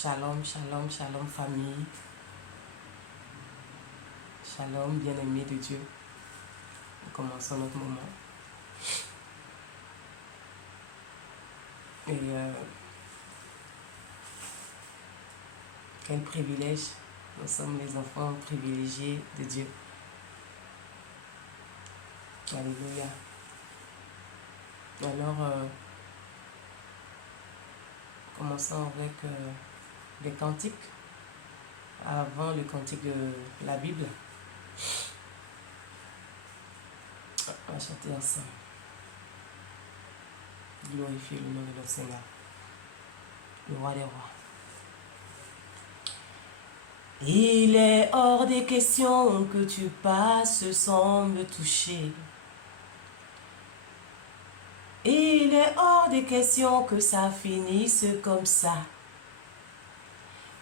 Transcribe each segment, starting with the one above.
Shalom, shalom, shalom famille. Shalom, bien-aimés de Dieu. Nous commençons notre moment. Et quel privilège. Nous sommes les enfants privilégiés de Dieu. Alléluia. Alors, commençons avec les cantiques. Avant le cantique de la Bible. On va chanter ensemble. Glorifier le nom de notre Seigneur, le roi des rois. Il est hors des questions que tu passes sans me toucher. Il est hors des questions que ça finisse comme ça.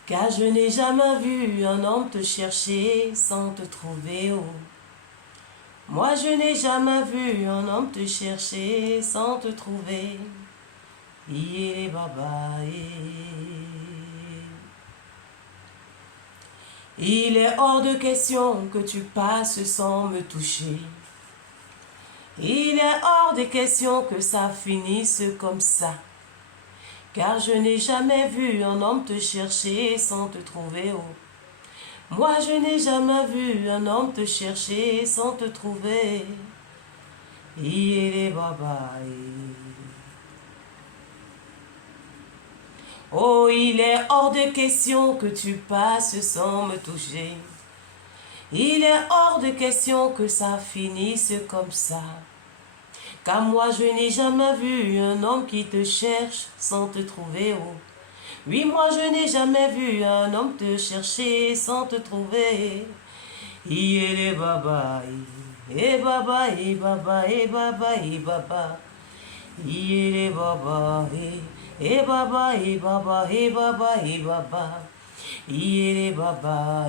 Car je n'ai jamais vu un homme te chercher sans te trouver, oh. Moi je n'ai jamais vu un homme te chercher sans te trouver. Yé baba, il est hors de question que tu passes sans me toucher. Il est hors de question que ça finisse comme ça. Car je n'ai jamais vu un homme te chercher sans te trouver, oh. Moi je n'ai jamais vu un homme te chercher sans te trouver. Yé baba, oh, il est hors de question que tu passes sans me toucher. Il est hors de question que ça finisse comme ça. Car moi je n'ai jamais vu un homme qui te cherche sans te trouver, oh. Oui, moi je n'ai jamais vu un homme te chercher sans te trouver. Yé baba, baba, baba, baba, baba. Yé baba, baba, baba, baba, baba. Yé baba,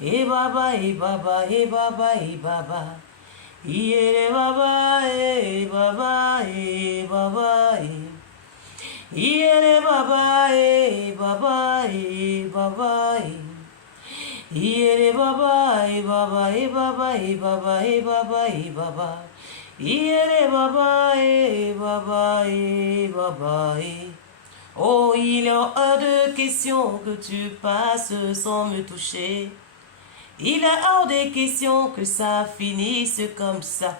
baba, baba, baba, baba. Yé baba, baba, baba. Yé baba, baba, baba. Yé baba, baba, baba, baba, baba, baba. Yé baba, baba, baba. Oh, il est hors de question que tu passes sans me toucher. Il est hors de question que ça finisse comme ça.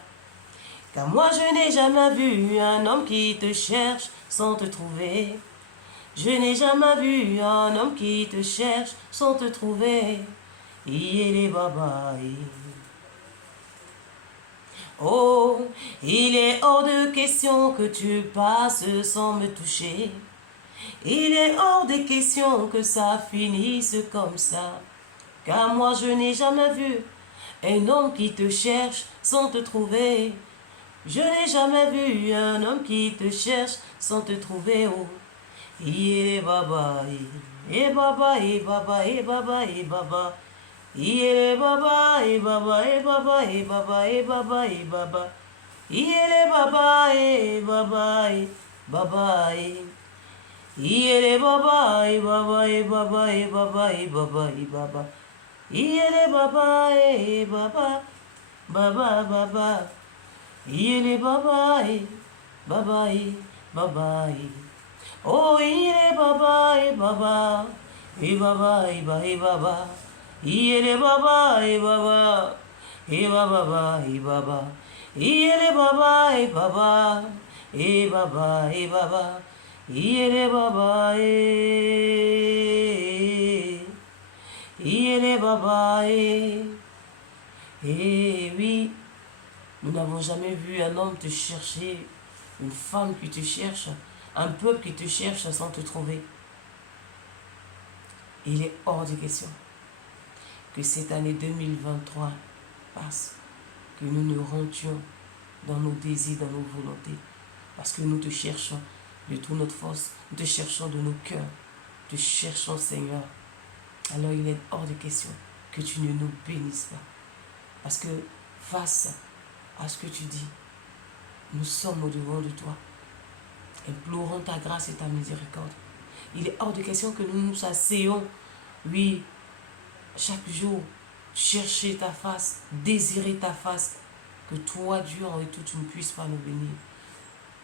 Car moi je n'ai jamais vu un homme qui te cherche sans te trouver. Je n'ai jamais vu un homme qui te cherche sans te trouver. Yé baba. Oh, il est hors de question que tu passes sans me toucher. Il est hors de question que ça finisse comme ça. Car moi je n'ai jamais vu un homme qui te cherche sans te trouver. Je n'ai jamais vu un homme qui te cherche sans te trouver, oh. Yé baba, baba, baba, baba, baba. Yé baba, baba, baba, baba, baba, baba. Yé baba, baba, baba. Yé baba, baba, baba, baba, baba, baba. Yé baba, baba, baba, baba. Yé baba, baba, baba. Oh, yé baba, baba, baba, baba, baba. Yé baba, baba, baba, baba. Yé baba, baba, baba, baba. Yé baba, yé baba, oui, nous n'avons jamais vu un homme te chercher, une femme qui te cherche, un peuple qui te cherche sans te trouver. Il est hors de question que cette année 2023 passe, que nous nous rendions dans nos désirs, dans nos volontés, parce que nous te cherchons de toute notre force, nous te cherchons de nos cœurs, nous te cherchons, Seigneur. Alors il est hors de question que tu ne nous bénisses pas, parce que face à ce que tu dis, nous sommes au devant de toi, implorons ta grâce et ta miséricorde. Il est hors de question que nous nous asseyons, oui, chaque jour, chercher ta face, désirer ta face, que toi, Dieu, en retour, tu ne puisses pas nous bénir.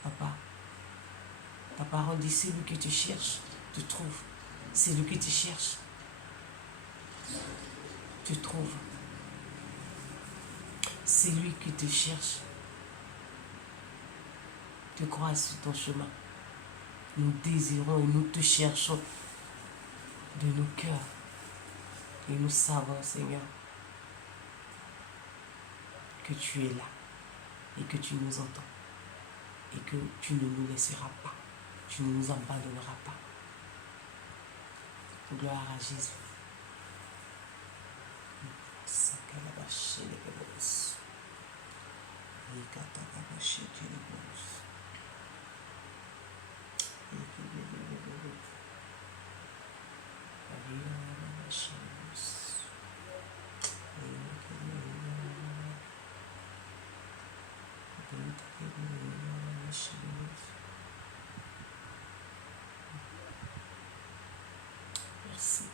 Papa, ta parole dit, c'est lui qui te cherche, te trouve. C'est lui qui te cherche, tu trouves. C'est lui qui te cherche, te croise sur ton chemin. Nous désirons et nous te cherchons de nos cœurs. Et nous savons, Seigneur, que tu es là et que tu nous entends et que tu ne nous laisseras pas, tu ne nous abandonneras pas. Gloire à Jésus. Merci.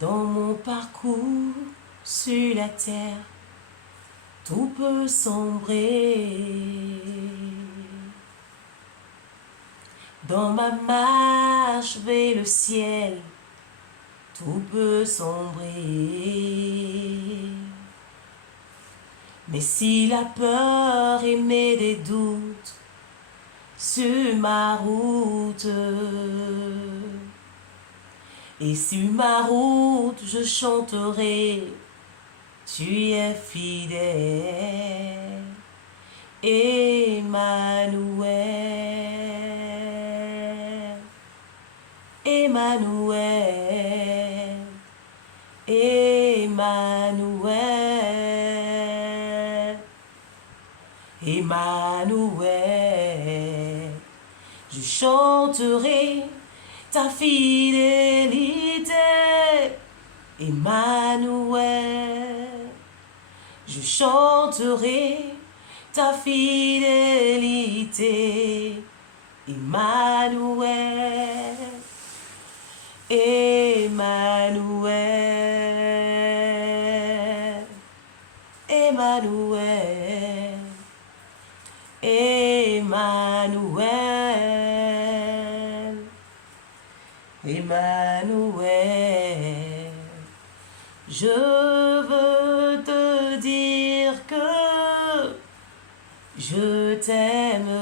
Dans mon parcours sur la terre, tout peut sombrer. Dans ma marche vers le ciel, tout peut sombrer. Mais si la peur émet des doutes sur ma route, et sur ma route je chanterai, tu es fidèle, Emmanuel, Emmanuel, Emmanuel, Emmanuel. Je chanterai ta fidélité, Emmanuel. Je chanterai ta fidélité, Emmanuel, Emmanuel, Emmanuel, Emmanuel, Emmanuel. Je veux te dire que je t'aime.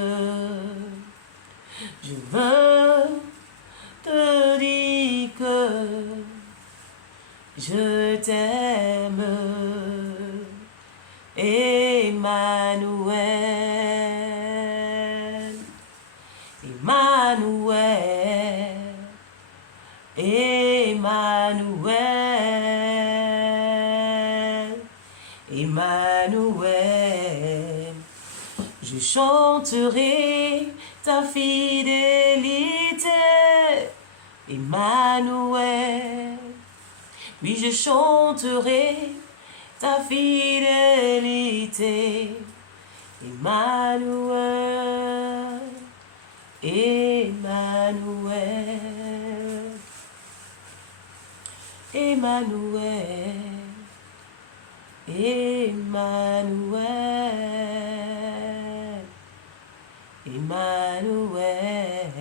Je veux te dire que je t'aime. Emmanuel, Emmanuel, Emmanuel, Emmanuel. Je chanterai ta fidélité, Emmanuel. Oui, je chanterai ta fidélité, Emmanuel, Emmanuel, Emmanuel, Emmanuel, Emmanuel.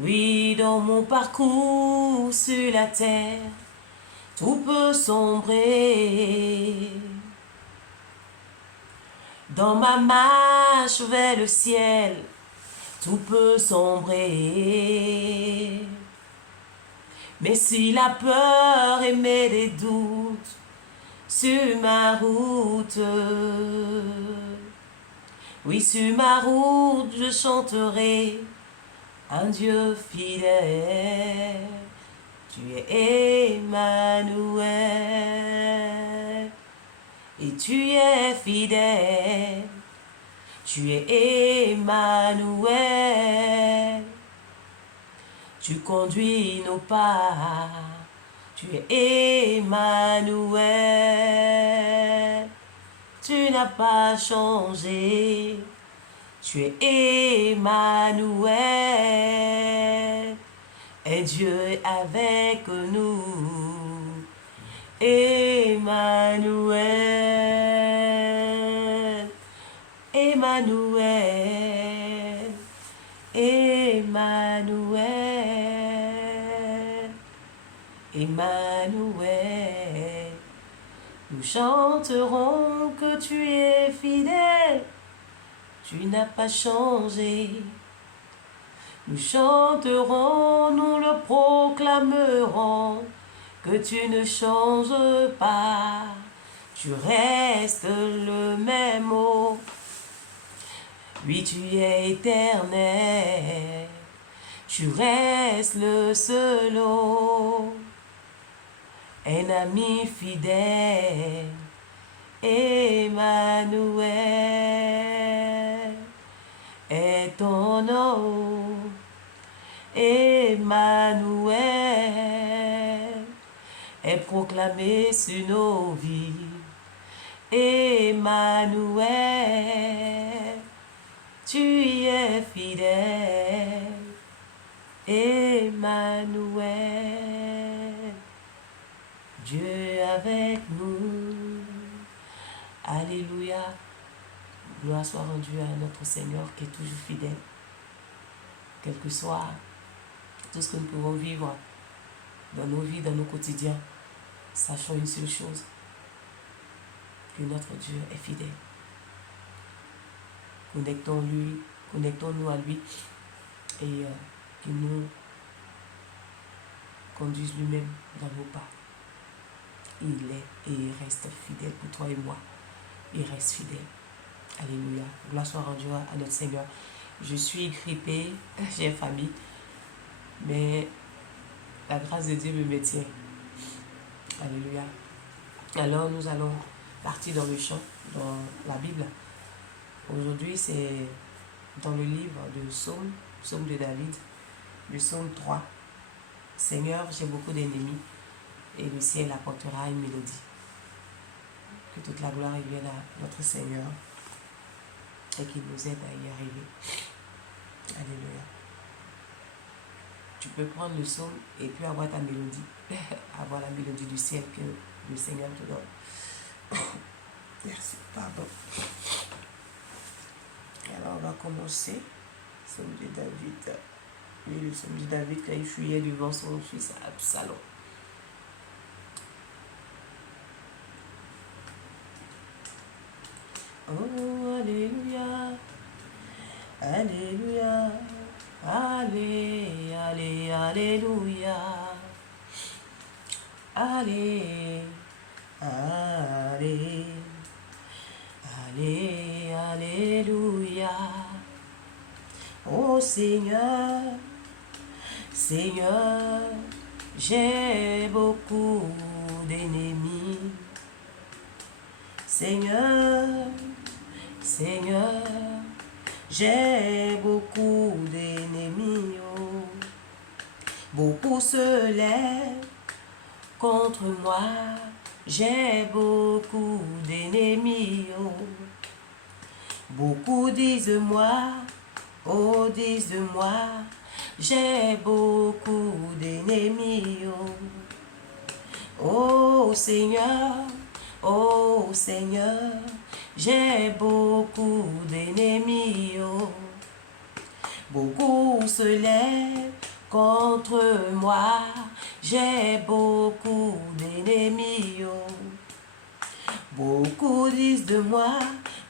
Oui, dans mon parcours sur la terre, tout peut sombrer. Dans ma marche vers le ciel, tout peut sombrer. Mais si la peur émet des doutes sur ma route, oui, sur ma route, je chanterai un Dieu fidèle. Tu es Emmanuel, et tu es fidèle. Tu es Emmanuel, tu conduis nos pas. Tu es Emmanuel, tu n'as pas changé. Tu es Emmanuel, et Dieu est avec nous. Emmanuel, Emmanuel, Emmanuel, Emmanuel. Nous chanterons que tu es fidèle, tu n'as pas changé. Nous chanterons, nous le proclamerons, que tu ne changes pas. Tu restes le même mot. Oui, tu es éternel. Tu restes le seul un ami fidèle. Emmanuel est ton nom. Emmanuel est proclamé sur nos vies. Emmanuel, tu y es fidèle. Emmanuel, Dieu avec nous. Alléluia. Gloire soit rendue à notre Seigneur qui est toujours fidèle. Quel que soit tout ce que nous pouvons vivre dans nos vies, dans nos quotidiens, sachons une seule chose, que notre Dieu est fidèle. Connectons-nous à lui et qu'il nous conduise lui-même dans nos pas. Il est et il reste fidèle pour toi et moi. Il reste fidèle. Alléluia. Gloire soit rendue à notre Seigneur. Je suis grippée, j'ai famille, mais la grâce de Dieu me maintient. Alléluia. Alors nous allons partir dans le chant, dans la Bible. Aujourd'hui, c'est dans le livre de Psaume de David, le Psaume 3. Seigneur, j'ai beaucoup d'ennemis et le ciel apportera une mélodie. Que toute la gloire vienne à notre Seigneur et qu'il nous aide à y arriver. Alléluia. Tu peux prendre le psaume et puis avoir ta mélodie. Avoir la mélodie du ciel que le Seigneur te donne. Merci, pardon. Et alors on va commencer. Psaume de David. Oui, le psaume de David quand il fuyait devant son fils Absalom. Oh, alléluia, alléluia, allez, allez, alléluia, allez, allez, allez, alléluia. Oh Seigneur, Seigneur, j'ai beaucoup d'ennemis. Seigneur, Seigneur, j'ai beaucoup d'ennemis. Oh. Beaucoup se lèvent contre moi. J'ai beaucoup d'ennemis. Oh. Beaucoup disent moi, oh disent moi, j'ai beaucoup d'ennemis. Oh. Oh Seigneur, oh Seigneur, j'ai beaucoup d'ennemis. Oh. Beaucoup se lèvent contre moi. J'ai beaucoup d'ennemis. Oh. Beaucoup disent de moi,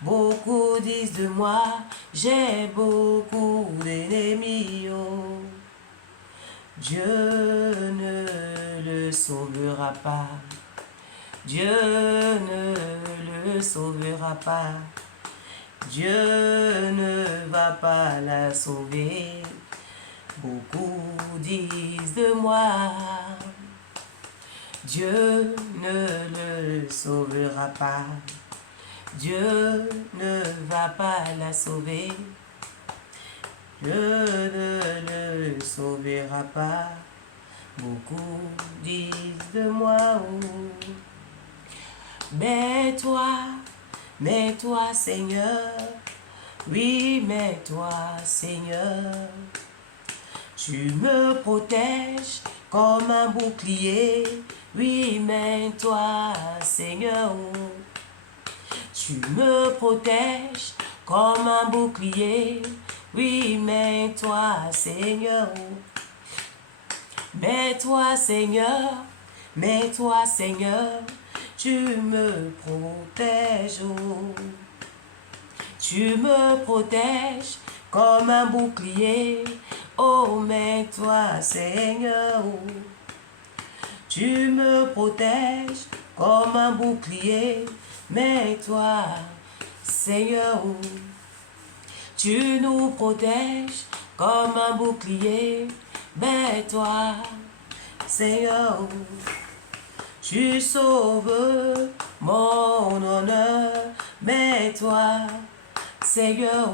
beaucoup disent de moi, j'ai beaucoup d'ennemis. Oh. Dieu ne le sauvera pas. Dieu ne le sauvera pas. Dieu ne va pas la sauver. Beaucoup disent de moi. Dieu ne le sauvera pas. Dieu ne va pas la sauver. Dieu ne le sauvera pas. Beaucoup disent de moi. Oh. Mais toi Seigneur, Oui, mais toi, Seigneur, tu me protèges comme un bouclier. Oui, mais toi, Seigneur, tu me protèges comme un bouclier. Oui, mais toi, Seigneur, mais toi, Seigneur, mais toi, Seigneur, tu me protèges. Tu me protèges comme un bouclier. Oh, mais toi, Seigneur, tu me protèges comme un bouclier. Mais toi, Seigneur, tu nous protèges comme un bouclier. Mais toi, Seigneur, tu sauves mon honneur. Mais toi, Seigneur,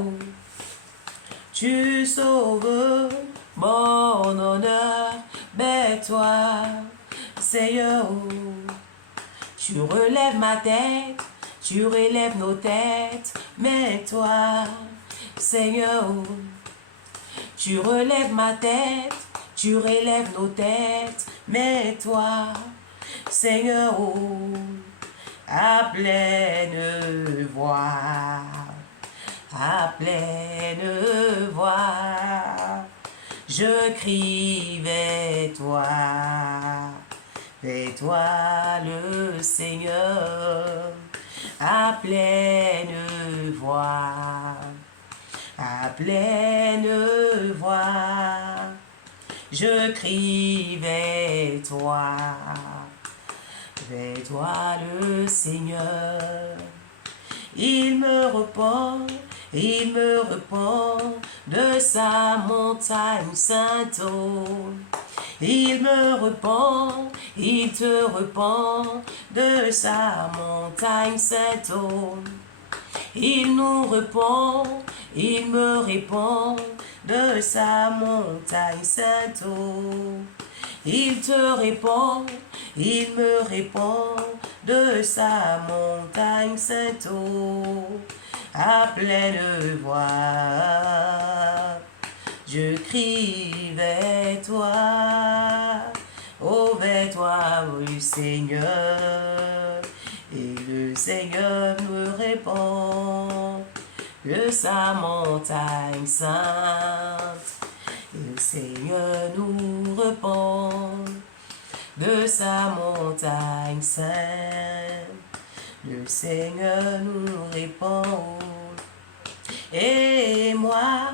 tu sauves mon honneur. Mais toi, Seigneur, tu relèves ma tête, tu relèves nos têtes. Mais toi, Seigneur, tu relèves ma tête, tu relèves nos têtes. Mais toi, Seigneur, à pleine voix, à pleine voix, je crie vers toi le Seigneur, à pleine voix, à pleine voix, je crie vers toi le Seigneur. Il me repent de sa montagne sainte. Il me repent, il te repent de sa montagne sainte. Il nous repent, il me répond de sa montagne sainte. Il te répond, il me répond de sa montagne sainte. À pleine voix, je crie vers toi, oh vers toi, oh Seigneur. Et le Seigneur me répond de sa montagne sainte. Et le Seigneur nous répond de sa montagne sainte. Le Seigneur nous répond. Et moi,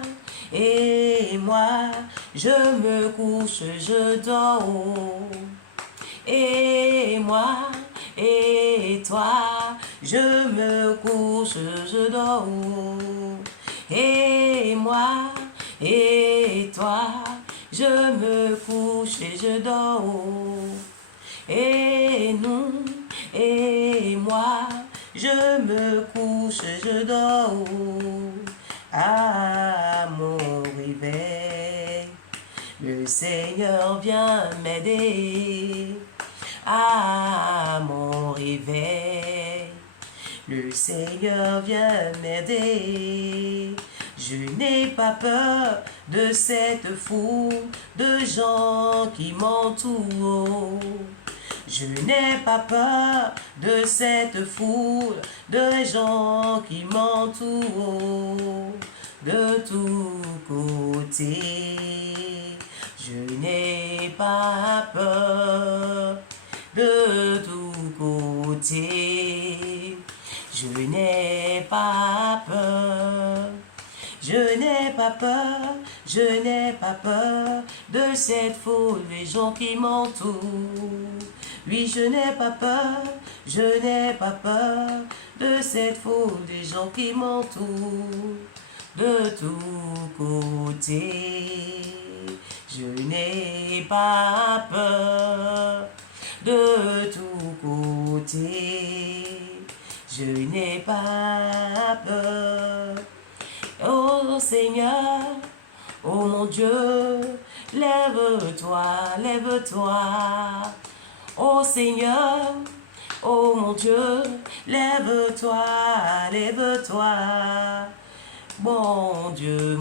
je me couche, je dors. Et moi, et toi, je me couche, je dors. Et moi, et toi, je me couche et je dors. Et nous, et moi, je me couche, je dors. À mon réveil, le Seigneur vient m'aider. À mon réveil, le Seigneur vient m'aider. Je n'ai pas peur de cette foule de gens qui m'entourent. Je n'ai pas peur de cette foule de gens qui m'entourent de tous côtés. Je n'ai pas peur de tous côtés. Je n'ai pas peur. Je n'ai pas peur, je n'ai pas peur de cette foule, les gens qui m'entourent. Oui, je n'ai pas peur, je n'ai pas peur de cette foule, des gens qui m'entourent de tous côtés. Je n'ai pas peur de tous côtés. Je n'ai pas peur. Oh Seigneur, oh mon Dieu, lève-toi, lève-toi. Oh Seigneur, oh mon Dieu, lève-toi, lève-toi. Mon Dieu,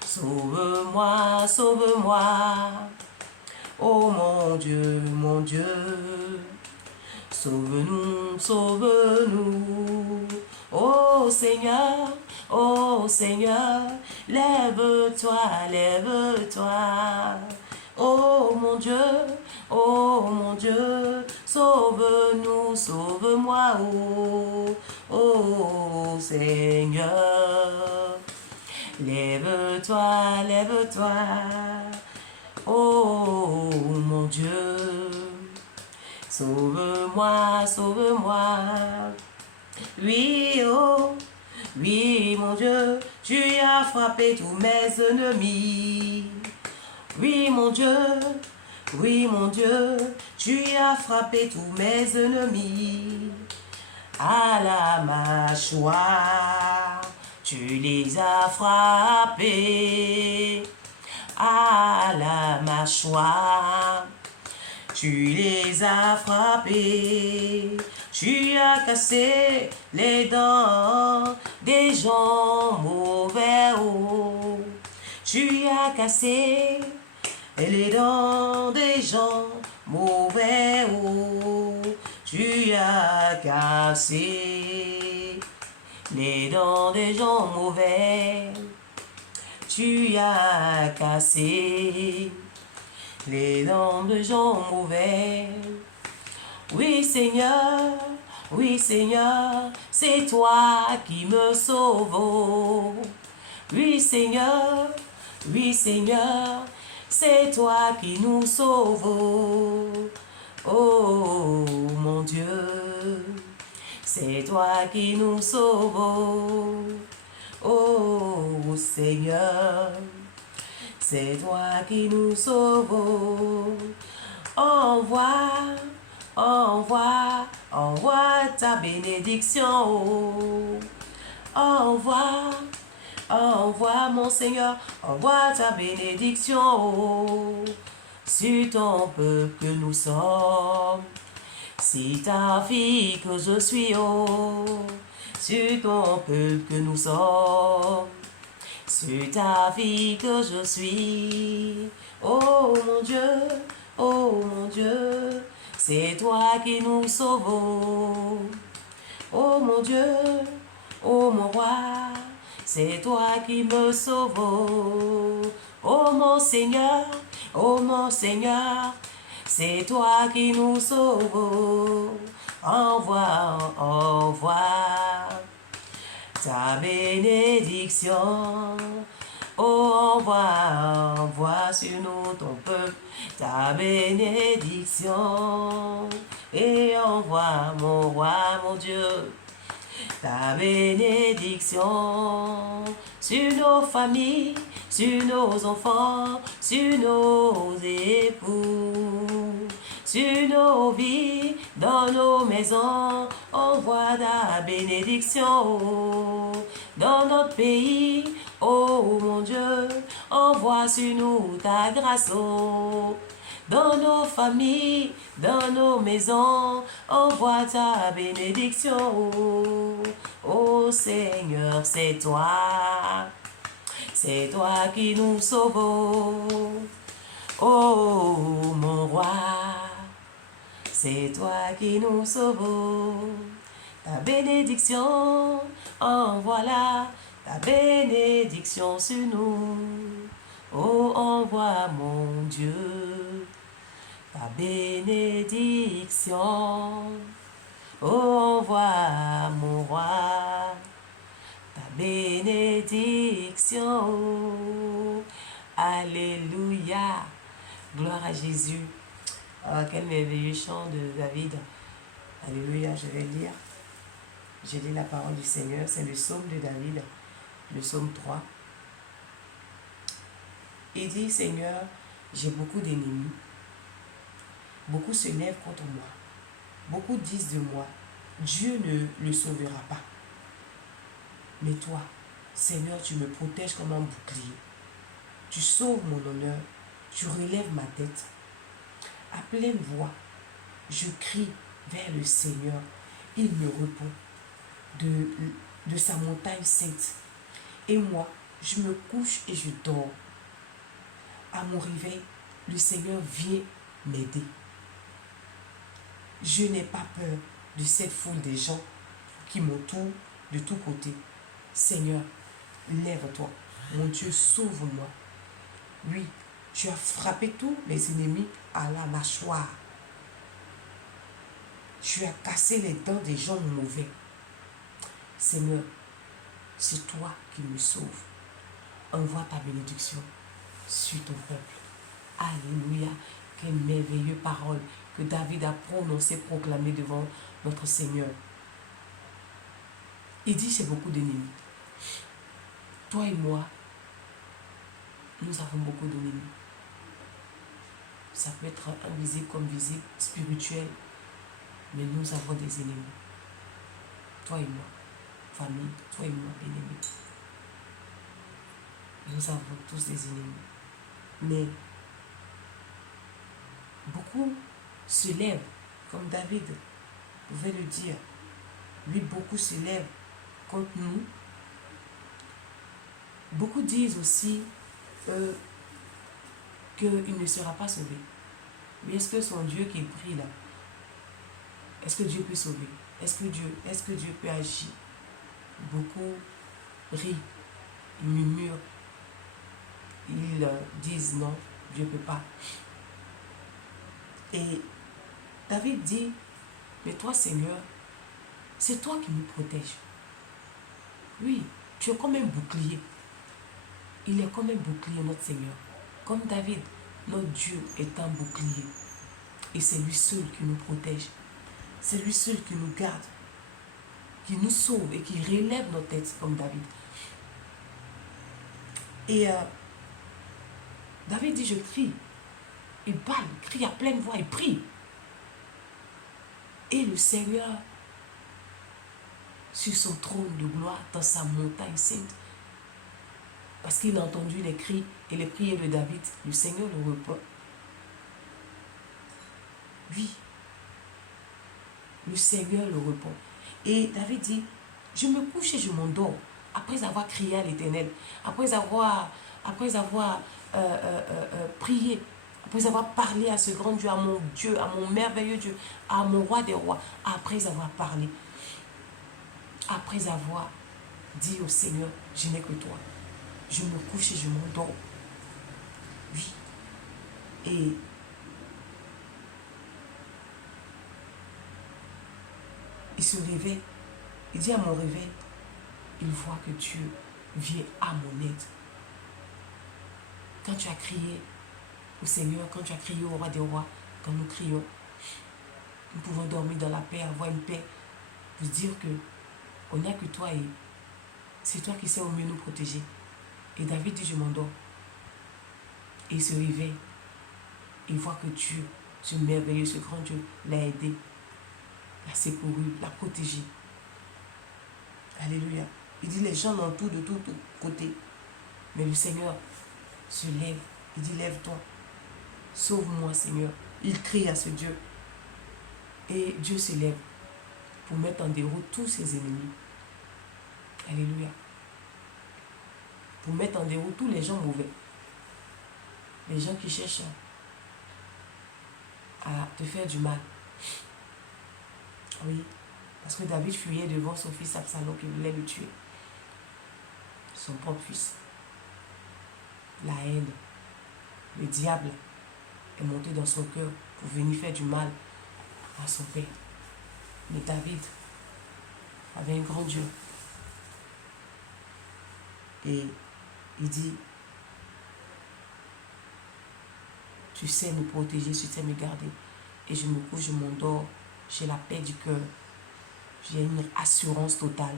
sauve-moi, sauve-moi. Oh mon Dieu, sauve-nous, sauve-nous. Oh Seigneur, lève-toi, lève-toi. Oh mon Dieu, sauve-nous, sauve-moi, oh Seigneur. Lève-toi, lève-toi, oh mon Dieu. Sauve-moi, sauve-moi. Oui, oh, oui, mon Dieu, tu as frappé tous mes ennemis. Oui, mon Dieu, tu as frappé tous mes ennemis. À la mâchoire, tu les as frappés. À la mâchoire, tu les as frappés. Tu as cassé les dents des gens mauvais. Oh. Tu as cassé les dents des gens mauvais. Oh. Tu as cassé les dents des gens mauvais. Tu as cassé les dents des gens mauvais. Oui Seigneur, c'est toi qui me sauves. Oui Seigneur, c'est toi qui nous sauves. Oh mon Dieu, c'est toi qui nous sauves. Oh Seigneur, c'est toi qui nous sauves. Envoie ta bénédiction. Envoie mon Seigneur, envoie ta bénédiction sur ton peuple que nous sommes. C'est ta fille que je suis, oh, sur ton peuple que nous sommes. Sur ta fille que je suis. Oh mon Dieu, c'est toi qui nous sauves. Oh mon Dieu, oh mon roi, c'est toi qui me sauves. Oh mon Seigneur, c'est toi qui nous sauves. Envoie ta bénédiction. Oh, envoie sur nous ton peuple ta bénédiction. Et envoie mon roi, mon Dieu, ta bénédiction sur nos familles, sur nos enfants, sur nos époux, sur nos vies, dans nos maisons. Envoie ta bénédiction dans notre pays. Oh mon Dieu, envoie sur nous ta grâce. Oh, dans nos familles, dans nos maisons, envoie ta bénédiction. Oh Seigneur, c'est toi qui nous sauves. Oh mon roi, c'est toi qui nous sauves. Ta bénédiction, envoie-la, ta bénédiction sur nous. Oh, envoie mon Dieu, ta bénédiction. Oh, envoie mon roi, ta bénédiction. Alléluia. Gloire à Jésus. Oh, quel merveilleux chant de David. Alléluia, je vais lire. J'ai lu la parole du Seigneur. C'est le psaume de David, le psaume 3. Il dit, Seigneur, j'ai beaucoup d'ennemis. Beaucoup se lèvent contre moi. Beaucoup disent de moi, Dieu ne le sauvera pas. Mais toi, Seigneur, tu me protèges comme un bouclier. Tu sauves mon honneur. Tu relèves ma tête. À pleine voix, je crie vers le Seigneur. Il me répond. de sa montagne sainte. Et moi, je me couche et je dors. À mon réveil, le Seigneur vient m'aider. Je n'ai pas peur de cette foule de gens qui m'entourent de tous côtés. Seigneur, lève-toi. Mon Dieu, sauve-moi. Oui, tu as frappé tous mes ennemis à la mâchoire. Tu as cassé les dents des gens mauvais. Seigneur, c'est toi qui me sauves. Envoie ta bénédiction sur ton peuple. Alléluia. Quelle merveilleuse parole que David a prononcée, proclamée devant notre Seigneur. Il dit, c'est beaucoup d'ennemis. Toi et moi, nous avons beaucoup d'ennemis. Ça peut être invisible comme visible, spirituel, mais nous avons des ennemis. Toi et moi, famille, toi et moi, bien-aimés. Nous avons tous des ennemis. Mais beaucoup se lèvent, comme David pouvait le dire. Oui, beaucoup se lèvent contre nous. Beaucoup disent aussi qu'il ne sera pas sauvé. Mais est-ce que son Dieu qui prie là, est-ce que Dieu peut sauver? Est-ce que Dieu peut agir? Beaucoup rient, ils murmurent, ils disent non, Dieu ne peut pas. Et David dit, mais toi Seigneur, c'est toi qui nous protèges. Oui, tu es comme un bouclier. Il est comme un bouclier, notre Seigneur. Comme David, notre Dieu est un bouclier. Et c'est lui seul qui nous protège. C'est lui seul qui nous garde, qui nous sauve et qui relève nos têtes comme David. Et David dit, je crie. Il parle, il crie à pleine voix, il prie. Et le Seigneur, sur son trône de gloire, dans sa montagne sainte, parce qu'il a entendu les cris et les prières de David, le Seigneur le répond. Oui, le Seigneur le répond. Et David dit, je me couche et je m'endors, après avoir crié à l'Éternel, après avoir prié, après avoir parlé à ce grand Dieu, à mon merveilleux Dieu, à mon roi des rois, après avoir parlé, après avoir dit au Seigneur, je n'ai que toi. Je me couche et je m'endors. Oui. Et il se réveille. Il dit à mon réveil, il voit que Dieu vient à mon aide. Quand tu as crié au Seigneur, quand tu as crié au roi des rois, quand nous crions, nous pouvons dormir dans la paix, avoir une paix, pour dire que on n'a que toi et c'est toi qui sais au mieux nous protéger. Et David dit, je m'endors. Et il se réveille. Il voit que Dieu, ce merveilleux, ce grand Dieu, l'a aidé, l'a secouru, l'a protégé. Alléluia. Il dit, les gens l'entourent de tous côtés. Mais le Seigneur se lève. Il dit, lève-toi. Sauve-moi, Seigneur. Il crie à ce Dieu. Et Dieu se lève pour mettre en déroute tous ses ennemis. Alléluia. Pour mettre en déroute tous les gens mauvais. Les gens qui cherchent à te faire du mal. Oui. Parce que David fuyait devant son fils Absalom qui voulait le tuer. Son propre fils. La haine. Le diable est monté dans son cœur pour venir faire du mal à son père. Mais David avait un grand Dieu. Et il dit, tu sais me protéger, tu sais me garder. Et je me couche, je m'endors, j'ai la paix du cœur. J'ai une assurance totale.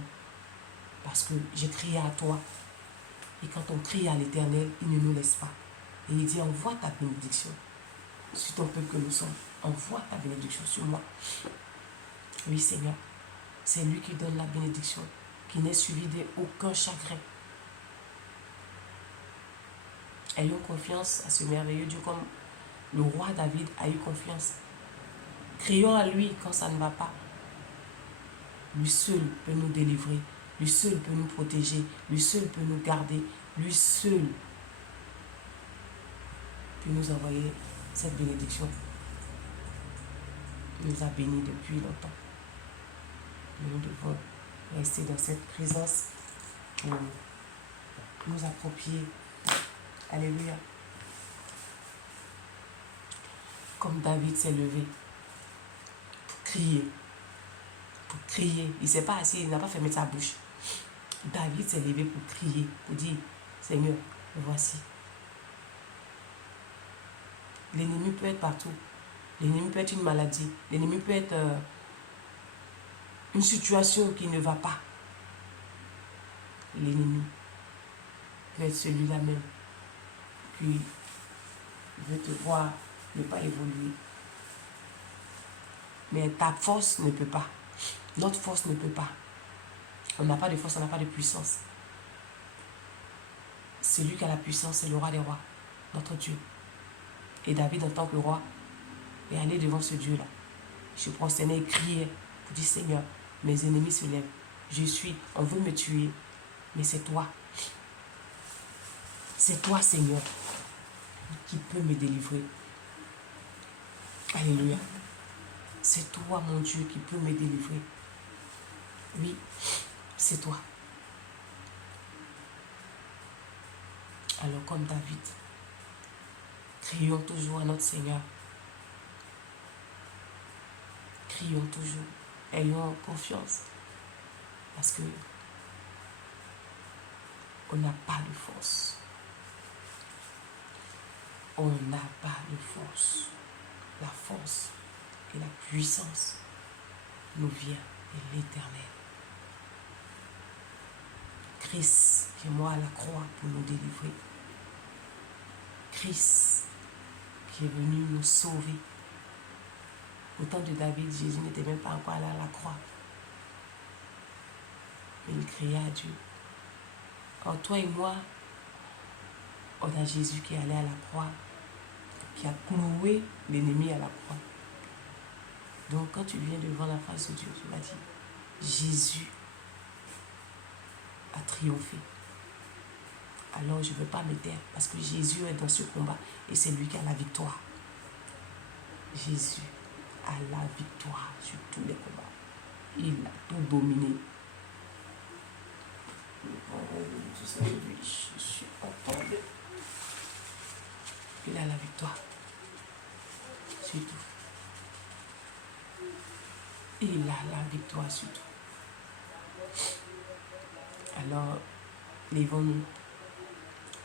Parce que j'ai crié à toi. Et quand on crie à l'Éternel, il ne nous laisse pas. Et il dit, envoie ta bénédiction sur ton peuple que nous sommes. Envoie ta bénédiction sur moi. Oui, Seigneur. C'est lui qui donne la bénédiction, qui n'est suivi d'aucun chagrin. Ayons confiance à ce merveilleux Dieu comme le roi David a eu confiance. Crions à lui quand ça ne va pas. Lui seul peut nous délivrer Lui seul peut nous protéger. Lui seul peut nous garder. Lui seul peut nous envoyer cette bénédiction. Il nous a bénis depuis longtemps. Nous devons rester dans cette présence pour nous approprier. Alléluia. Comme David s'est levé pour crier. Pour crier. Il ne s'est pas assis, il n'a pas fermé sa bouche. David s'est levé pour crier, pour dire, Seigneur, me voici. L'ennemi peut être partout. L'ennemi peut être une maladie. L'ennemi peut être une situation qui ne va pas. L'ennemi peut être celui-là même qui veut te voir ne pas évoluer. Mais ta force ne peut pas. Notre force ne peut pas. On n'a pas de force, on n'a pas de puissance. Celui qui a la puissance, c'est le roi des rois, notre Dieu. Et David, en tant que roi, est allé devant ce Dieu-là. Il se prosternait et criait pour dire, Seigneur, mes ennemis se lèvent. Je suis, on veut me tuer, mais c'est toi. C'est toi, Seigneur, qui peut me délivrer. Alléluia. C'est toi, mon Dieu, qui peut me délivrer. Oui, c'est toi. Alors, comme David, crions toujours à notre Seigneur. Crions toujours. Ayons confiance. Parce que on n'a pas de force. On n'a pas de force. La force et la puissance nous vient de l'Éternel. Christ qui est mort à la croix pour nous délivrer. Christ qui est venu nous sauver. Au temps de David, Jésus n'était même pas encore allé à la croix. Mais il cria à Dieu. Or, toi et moi, on a Jésus qui est allé à la croix, qui a cloué l'ennemi à la croix. Donc, quand tu viens devant la face de Dieu, tu vas dire, Jésus a triomphé. Alors, je ne veux pas me taire, parce que Jésus est dans ce combat, et c'est lui qui a la victoire. Jésus a la victoire sur tous les combats. Il a tout dominé. Je suis content. Il a la victoire. C'est tout. Il a la victoire sur tout. Alors, lèvons-nous.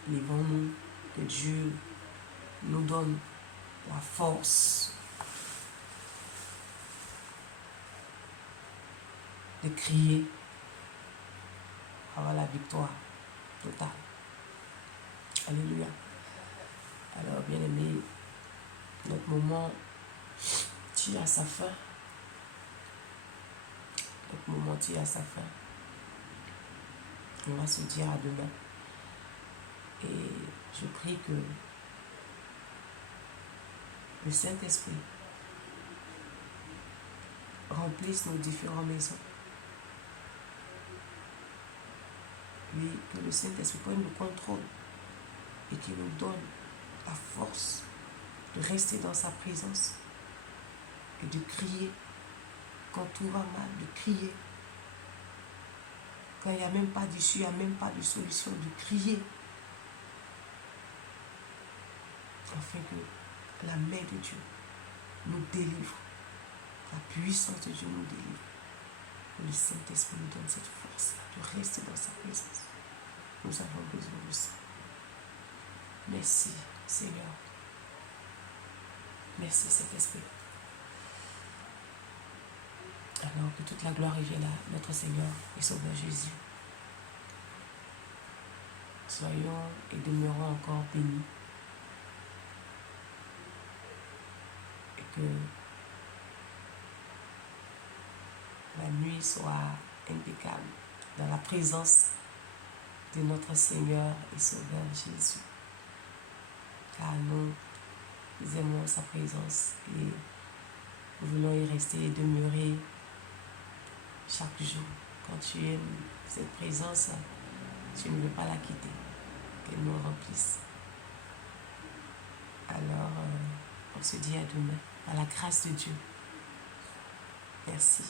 Lèvons-nous. Que Dieu nous donne la force de crier, avoir la victoire totale. Alléluia. Alors, bien-aimés, notre moment tire à sa fin. Notre moment tire à sa fin. On va se dire à demain. Et je prie que le Saint-Esprit remplisse nos différentes maisons. Oui, que le Saint-Esprit prenne le contrôle et qu'il nous donne la force de rester dans sa présence et de crier quand tout va mal, de crier quand il n'y a même pas d'issue, il n'y a même pas de solution, de crier afin que la main de Dieu nous délivre, la puissance de Dieu nous délivre. Que le Saint-Esprit nous donne cette force de rester dans sa présence. Nous avons besoin de ça. Merci, Seigneur. Merci, Saint-Esprit. Alors que toute la gloire revienne à notre Seigneur et Sauveur Jésus. Soyons et demeurons encore bénis. Et que la nuit soit impeccable dans la présence de notre Seigneur et Sauveur Jésus. Car nous aimons sa présence et nous voulons y rester et demeurer chaque jour. Quand tu aimes cette présence, tu ne veux pas la quitter, qu'elle nous remplisse. Alors, on se dit à demain, à la grâce de Dieu. Merci.